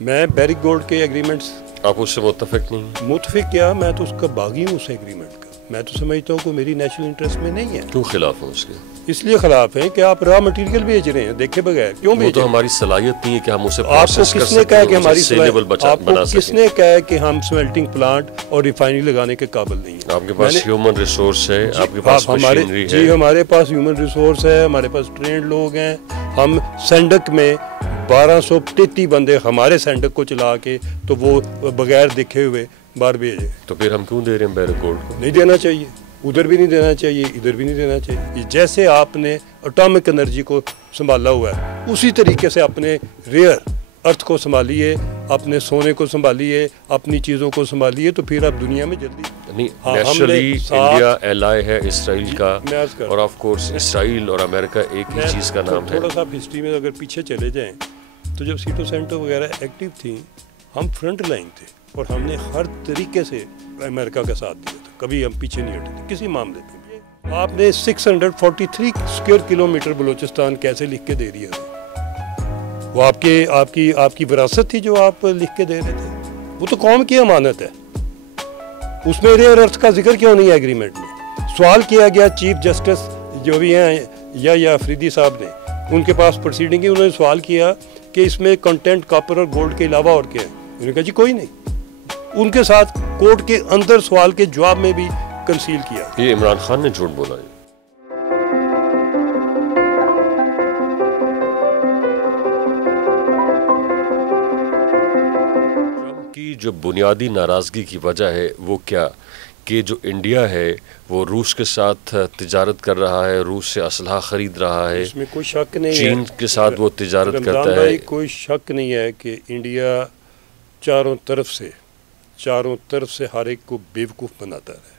میں Barrick Gold کے agreements آپ اس سے متفق نہیں؟ متفق کیا، میں تو اس کا باغی ہوں اس ایگریمنٹ کا. میں تو سمجھتا ہوں کہ میری نیشنل انٹرسٹ میں نہیں ہے. کیوں خلاف ہیں اس کے؟ اس لیے خلاف ہیں کہ آپ را مٹیریل بیچ رہے ہیں دیکھے بغیر. کیوں بیچ رہے ہیں؟ وہ تو ہماری صلاحیت نہیں ہے کہ ہم اسے آپ کو پروسیس کر کس نے کہا کہ ہماری سیلیبل آپ کو بنا کس سکیں؟ نے کہا کہ ہم سمیلٹنگ پلانٹ اور ریفائنری لگانے کے قابل نہیں ہیں؟ آپ کے پاس ہیومن ریسورس ہے، آپ کے پاس مشینری ہے. جی ہمارے پاس ہیومن ریسورس ہے، ہمارے پاس ٹرینڈ لوگ ہیں. ہم سینڈک میں 1233 بندے ہمارے سینڈک کو چلا کے تو وہ بغیر دیکھے ہوئے باہر بھیجے. تو پھر ہم کیوں دے رہے ہیں بیرک گولڈ کو؟ نہیں دینا چاہیے، ادھر بھی نہیں دینا چاہیے، ادھر بھی نہیں دینا چاہیے. جیسے آپ نے اٹامک انرجی کو سنبھالا ہوا ہے اسی طریقے سے اپنے ریئر ارتھ کو سنبھالیے، اپنے سونے کو سنبھالیے، اپنی چیزوں کو سنبھالیے، تو پھر آپ دنیا میں جلدی نہیں. نیچرلی انڈیا ایلائی ہے اسرائیل کا، اور آف کورس اسرائیل اور امریکہ ایک ہی چیز کا نام ہے. تھوڑا سا ہسٹری میں اگر پیچھے چلے جائیں تو جب سیٹو سینٹو وغیرہ ایکٹیو تھیں ہم فرنٹ لائن تھے اور ہم نے ہر طریقے سے امریکہ کا ساتھ دیا تھا. کبھی ہم پیچھے نہیں ہٹے تھے کسی معاملے پہ. آپ نے 643 اسکوائر کلومیٹر بلوچستان کیسے لکھ کے دے دیا تھا؟ وہ آپ کی وراثت تھی جو آپ لکھ کے دے رہے تھے. وہ تو قوم کی امانت ہے. اس میں ریئر ارتھ کا ذکر کیوں نہیں ہے ایگریمنٹ میں؟ سوال کیا گیا چیف جسٹس جو بھی ہیں یا افریدی صاحب نے، ان کے پاس پروسیڈنگ ہے، انہوں نے سوال کیا کہ اس میں کنٹینٹ کاپر اور گولڈ کے علاوہ اور کیا ہے؟ انہوں نے کہا جی کوئی نہیں. ان کے ساتھ کورٹ کے اندر سوال کے جواب میں بھی کنسیل کیا. یہ عمران خان نے جھوٹ بولا ہے. ٹرمپ کی جو بنیادی ناراضگی کی وجہ ہے وہ کیا؟ کہ جو انڈیا ہے وہ روس کے ساتھ تجارت کر رہا ہے، روس سے اسلحہ خرید رہا ہے، اس میں کوئی شک نہیں ہے. چین کے ساتھ وہ تجارت کرتا رمضان ہے. بھائی کوئی شک نہیں ہے کہ انڈیا چاروں طرف سے ہر ایک کو بیوقوف بناتا ہے.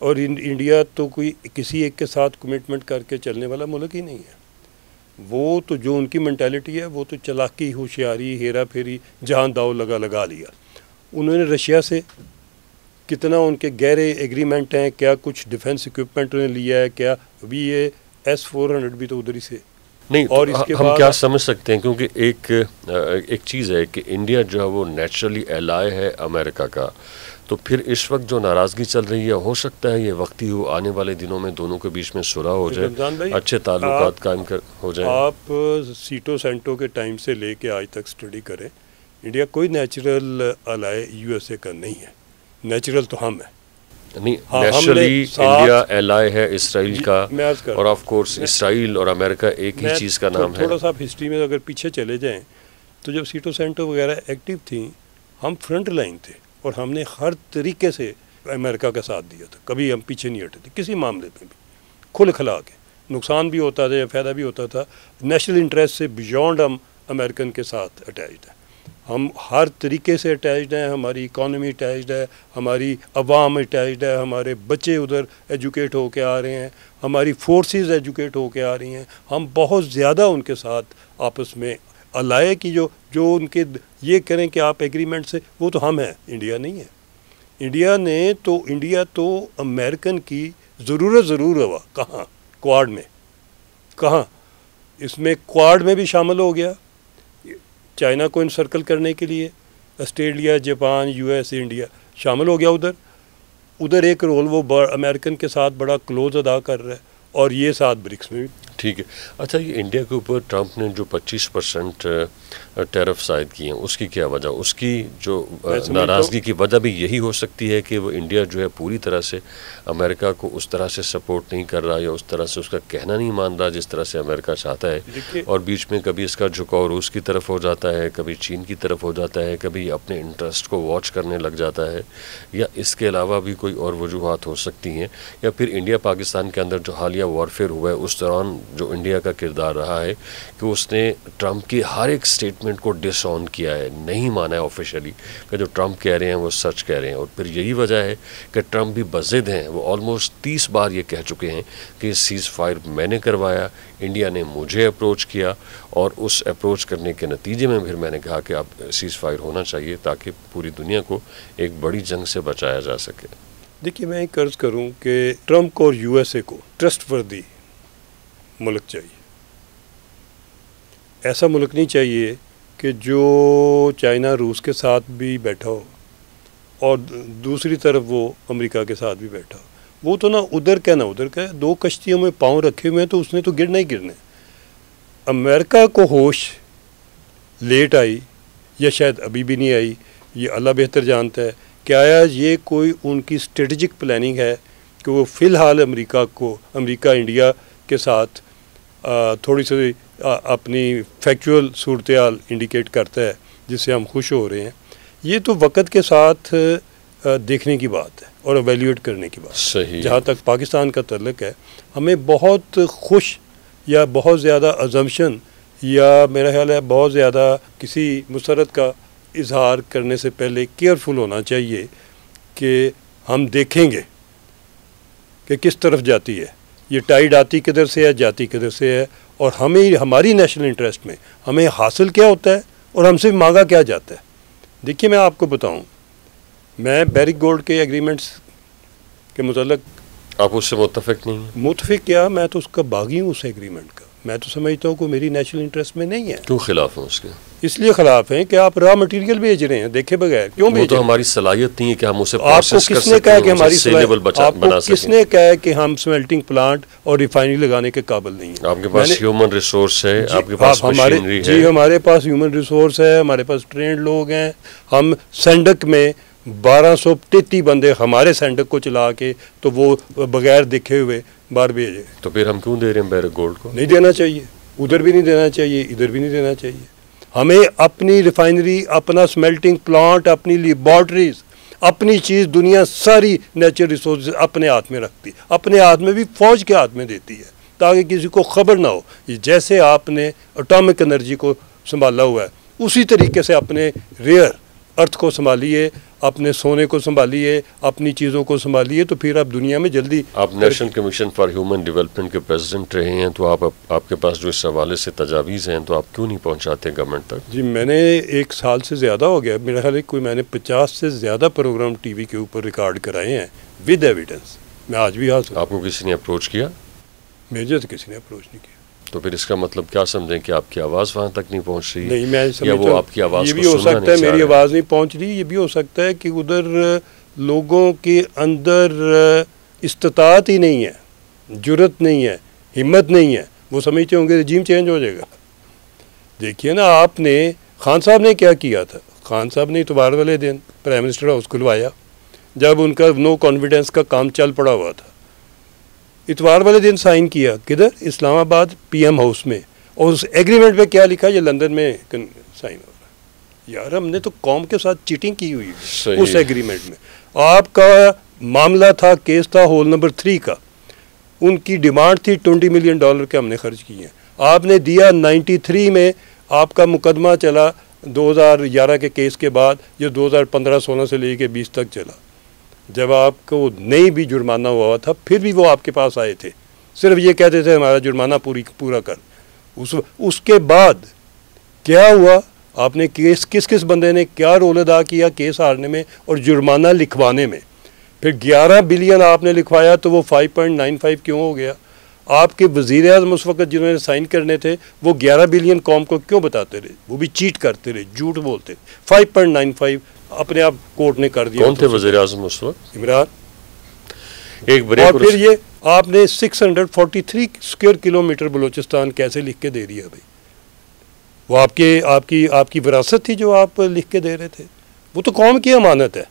اور انڈیا تو کوئی کسی ایک کے ساتھ کمٹمنٹ کر کے چلنے والا ملک ہی نہیں ہے. وہ تو جو ان کی مینٹیلٹی ہے وہ تو چلاکی، ہوشیاری، ہیرا پھیری، جہان داؤ لگا لیا. انہوں نے رشیا سے کتنا ان کے گہرے ایگریمنٹ ہیں، کیا کچھ ڈیفنس اکوپمنٹ انہوں نے لیا ہے، کیا ابھی یہ S-400 بھی تو ادھر ہی سے نہیں. اور اس کے ہم بعد کیا سمجھ سکتے ہیں، کیونکہ ایک چیز ہے کہ انڈیا جو ہے وہ نیچرلی ایلائی ہے امریکہ کا، تو پھر اس وقت جو ناراضگی چل رہی ہے ہو سکتا ہے یہ وقتی ہو، آنے والے دنوں میں دونوں کے بیچ میں صلح ہو جائے، اچھے تعلقات قائم ہو جائیں. آپ سیٹو سینٹو کے ٹائم سے لے کے آج تک سٹڈی کریں، انڈیا کوئی نیچرل الائی USA کا نہیں ہے. نیچرل تو ہم ہیں. نہیں، نیچرلی انڈیا ایلائی ہے اسرائیل کا، اور آف کورس اسرائیل اور امریکہ ایک ہی چیز کا نام ہے. تھوڑا سا ہسٹری میں اگر پیچھے چلے جائیں تو جب سیٹو سینٹو وغیرہ ایکٹیو تھیں ہم فرنٹ لائن تھے اور ہم نے ہر طریقے سے امریکہ کا ساتھ دیا تھا. کبھی ہم پیچھے نہیں ہٹے تھے کسی معاملے پہ بھی. کھل کھلا کے نقصان بھی ہوتا تھا یا فائدہ بھی ہوتا تھا. نیشنل انٹرسٹ سے بیونڈ ہم امریکن کے ساتھ اٹیچڈ ہیں. ہم ہر طریقے سے اٹیچڈ ہیں. ہماری اکانومی اٹیچڈ ہے، ہماری عوام اٹیچڈ ہے، ہمارے بچے ادھر ایجوکیٹ ہو کے آ رہے ہیں، ہماری فورسز ایجوکیٹ ہو کے آ رہی ہیں. ہم بہت زیادہ ان کے ساتھ آپس میں الائے کی جو ان کے یہ کریں کہ آپ ایگریمنٹ سے، وہ تو ہم ہیں، انڈیا نہیں ہے. انڈیا تو امریکن کی ضرورت ضرور ہوا. کہاں؟ کوارڈ میں. کہاں؟ اس میں کوارڈ میں بھی شامل ہو گیا چائنا کو انسرکل کرنے کے لیے. آسٹریلیا، جاپان، US، انڈیا شامل ہو گیا. ادھر ایک رول وہ امریکن کے ساتھ بڑا کلوز ادا کر رہا ہے، اور یہ ساتھ برکس میں بھی. ٹھیک ہے. اچھا، یہ انڈیا کے اوپر ٹرمپ نے جو 25% ٹیرف عائد کیے ہیں اس کی کیا وجہ؟ اس کی جو ناراضگی کی وجہ بھی یہی ہو سکتی ہے کہ وہ انڈیا جو ہے پوری طرح سے امریکہ کو اس طرح سے سپورٹ نہیں کر رہا، یا اس طرح سے اس کا کہنا نہیں مان رہا جس طرح سے امریکہ چاہتا ہے، اور بیچ میں کبھی اس کا جھکاؤ روس کی طرف ہو جاتا ہے، کبھی چین کی طرف ہو جاتا ہے، کبھی اپنے انٹرسٹ کو واچ کرنے لگ جاتا ہے، یا اس کے علاوہ بھی کوئی اور وجوہات ہو سکتی ہیں. یا پھر انڈیا پاکستان کے اندر جو حالیہ وارفیئر ہوا ہے اس دوران جو انڈیا کا کردار رہا ہے کہ اس نے ٹرمپ کی ہر ایک سٹیٹمنٹ کو ڈس آن کیا ہے، نہیں مانا ہے آفیشلی کہ جو ٹرمپ کہہ رہے ہیں وہ سچ کہہ رہے ہیں. اور پھر یہی وجہ ہے کہ ٹرمپ بھی بضد ہیں. وہ آلموسٹ 30 بار یہ کہہ چکے ہیں کہ سیز فائر میں نے کروایا، انڈیا نے مجھے اپروچ کیا، اور اس اپروچ کرنے کے نتیجے میں پھر میں نے کہا کہ اب سیز فائر ہونا چاہیے تاکہ پوری دنیا کو ایک بڑی جنگ سے بچایا جا سکے. دیکھیے، میں ایک عرض کروں کہ ٹرمپ کو اور USA کو ٹرسٹ وردی ملک چاہیے. ایسا ملک نہیں چاہیے کہ جو چائنا روس کے ساتھ بھی بیٹھا ہو اور دوسری طرف وہ امریکہ کے ساتھ بھی بیٹھا ہو، وہ تو نہ ادھر کا نہ ادھر کا، دو کشتیوں میں پاؤں رکھے ہوئے ہیں، تو اس نے تو گرنا ہی گرنا ہے۔ امریکہ کو ہوش لیٹ آئی یا شاید ابھی بھی نہیں آئی، یہ اللہ بہتر جانتا ہے کہ آیا یہ کوئی ان کی اسٹریٹجک پلاننگ ہے کہ وہ فی الحال امریکہ انڈیا کے ساتھ تھوڑی سی اپنی فیکچول صورتحال انڈیکیٹ کرتا ہے جس سے ہم خوش ہو رہے ہیں۔ یہ تو وقت کے ساتھ دیکھنے کی بات ہے اور ایویلیویٹ کرنے کی بات صحیح۔ جہاں تک پاکستان کا تعلق ہے، ہمیں بہت خوش یا بہت زیادہ ازمپشن یا میرا خیال ہے بہت زیادہ کسی مسرت کا اظہار کرنے سے پہلے کیئرفل ہونا چاہیے کہ ہم دیکھیں گے کہ کس طرف جاتی ہے یہ ٹائیڈ، آتی کدھر سے ہے جاتی کدھر سے ہے، اور ہماری نیشنل انٹرسٹ میں ہمیں حاصل کیا ہوتا ہے اور ہم سے مانگا کیا جاتا ہے۔ دیکھیے میں آپ کو بتاؤں، میں بیرک گولڈ کے ایگریمنٹس کے متعلق آپ اس سے متفق نہیں ہیں؟ متفق کیا، میں تو اس کا باغی ہوں اس ایگریمنٹ کا، میں تو سمجھتا ہوں کہ میری نیشنل انٹرسٹ میں نہیں ہے۔ کیوں خلاف ہیں اس کے؟ اس لیے خلاف ہیں کہ آپ را مٹیریل بھیج رہے ہیں دیکھے بغیر، کیوں وہ بھیج تو رہے ہیں؟ ہماری صلاحیت نہیں ہے کہ ہم اسے آپ کو پروسیس کر کس نے کہا کہ ہماری سیلیبل آپ کو بنا کس سکیں؟ نے کہا کہ ہم سمیلٹنگ پلانٹ اور ریفائنری لگانے کے قابل نہیں ہیں؟ آپ کے پاس ہیومن ریسورس ہے، آپ کے پاس مشینری ہے۔ جی ہمارے پاس ہیومن ریسورس ہے، ہمارے پاس ٹرینڈ لوگ ہیں، ہم سینڈک میں 1233 بندے ہمارے سینڈک کو چلا کے تو وہ بغیر دیکھے ہوئے باہر بھیجے۔ تو پھر ہم کیوں دے رہے ہیں بیرک گولڈ کو؟ نہیں دینا چاہیے، ادھر بھی نہیں دینا چاہیے، ادھر بھی نہیں دینا چاہیے۔ ہمیں اپنی ریفائنری، اپنا سمیلٹنگ پلانٹ، اپنی لیبارٹریز، اپنی چیز دنیا ساری نیچرل ریسورسز اپنے ہاتھ میں رکھتی، اپنے ہاتھ میں بھی فوج کے ہاتھ میں دیتی ہے تاکہ کسی کو خبر نہ ہو۔ جیسے آپ نے اٹامک انرجی کو سنبھالا ہوا ہے، اسی طریقے سے اپنے ریئر ارتھ کو سنبھالیے، اپنے سونے کو سنبھالیے، اپنی چیزوں کو سنبھالیے، تو پھر آپ دنیا میں جلدی۔ آپ national commission for human development کے پریزیڈنٹ رہے ہیں، تو آپ کے پاس جو اس حوالے سے تجاویز ہیں تو آپ کیوں نہیں پہنچاتے گورنمنٹ تک؟ جی میں نے 1 سال سے زیادہ ہو گیا، میرا خیال ہے کوئی میں نے 50 سے زیادہ پروگرام ٹی وی کے اوپر ریکارڈ کرائے ہیں ود ایویڈنس، میں آج بھی حاصل۔ آپ کو کسی نے اپروچ کیا؟ میرے سے کسی نے اپروچ نہیں کیا۔ تو پھر اس کا مطلب کیا سمجھیں کہ آپ کی آواز وہاں تک نہیں پہنچ رہی؟ نہیں میں یا وہ آپ کی آواز یہ کو بھی ہو سننا سکتا ہے نہیں چاہ میری رہے؟ آواز نہیں پہنچ رہی، یہ بھی ہو سکتا ہے کہ ادھر لوگوں کے اندر استطاعت ہی نہیں ہے، جرت نہیں ہے، ہمت نہیں ہے، وہ سمجھتے ہوں گے رجیم چینج ہو جائے گا۔ دیکھیے نا، آپ نے خان صاحب نے کیا کیا تھا، خان صاحب نے اتوار والے دن پرائم منسٹر ہاؤس کھلوایا جب ان کا نو کانفیڈنس کا کام چل پڑا ہوا تھا، اتوار والے دن سائن کیا کدھر؟ اسلام آباد پی ایم ہاؤس میں، اور اس ایگریمنٹ پہ کیا لکھا؟ یہ لندن میں سائن ہو رہا ہے۔ یار ہم نے تو قوم کے ساتھ چیٹنگ کی ہوئی ہے اس ایگریمنٹ میں۔ آپ کا معاملہ تھا، کیس تھا ہول نمبر 3 کا، ان کی ڈیمانڈ تھی $20 ملین کے ہم نے خرچ کیے ہیں، آپ نے دیا 93 میں، آپ کا مقدمہ چلا 2011 کے کیس کے بعد، یہ 2015-16 سے لے کے 20 تک چلا۔ جب آپ کو نہیں بھی جرمانہ ہوا تھا پھر بھی وہ آپ کے پاس آئے تھے، صرف یہ کہتے تھے ہمارا جرمانہ پورا کر۔ اس کے بعد کیا ہوا؟ آپ نے کیس کس بندے نے کیا رول ادا کیا کیس ہارنے میں اور جرمانہ لکھوانے میں؟ پھر 11 بلین آپ نے لکھوایا تو وہ 5.95 کیوں ہو گیا؟ آپ کے وزیر اعظم اس وقت جنہوں نے سائن کرنے تھے وہ 11 بلین قوم کو کیوں بتاتے رہے؟ وہ بھی چیٹ کرتے رہے، جھوٹ بولتے۔ 5.95 اپنے آپ کورٹ نے کر دیا۔ کون تھے وزیر اعظم اس وقت؟ عمران۔ ایک بریک اور پھر یہ آپ نے 643 اسکوائر کلومیٹر بلوچستان کیسے لکھ کے دے دیا بھائی؟ وہ آپ کی وراثت تھی جو آپ لکھ کے دے رہے تھے، وہ تو قوم کی امانت ہے۔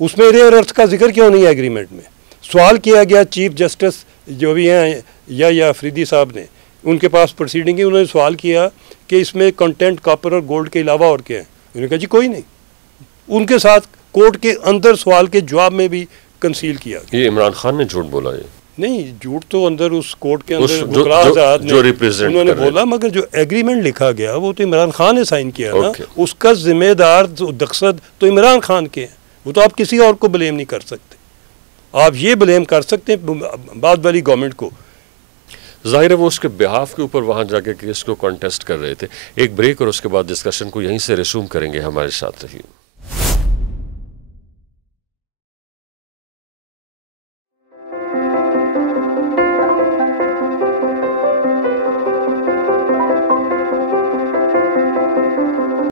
اس میں ریئر ارتھ کا ذکر کیوں نہیں ہے ایگریمنٹ میں؟ سوال کیا گیا چیف جسٹس جو بھی ہیں یا افریدی صاحب نے، ان کے پاس پروسیڈنگ کی، انہوں نے سوال کیا کہ اس میں کنٹینٹ کاپر اور گولڈ کے علاوہ اور کیا ہے؟ انہوں نے کہا جی کوئی نہیں۔ ان کے ساتھ کورٹ کے اندر سوال کے جواب میں بھی کنسیل کیا گیا۔ یہ عمران خان نے جھوٹ بولا؟ یہ نہیں، جھوٹ تو اندر اس کورٹ کے اندر انہوں نے بولا، مگر جو ایگریمنٹ لکھا گیا وہ تو عمران خان نے سائن کیا نا، اس کا ذمہ دار مقصد تو عمران خان کے ہیں، وہ تو آپ کسی اور کو بلیم نہیں کر سکتے۔ آپ یہ بلیم کر سکتے ہیں بعد والی گورنمنٹ کو۔ ظاہر ہے وہ اس کے بہاف کے اوپر وہاں جا کے کیس کو کنٹیسٹ کر رہے تھے۔ ایک بریک اور اس کے بعد ڈسکشن کو یہیں سے ریسوم کریں گے، ہمارے ساتھ رہیے۔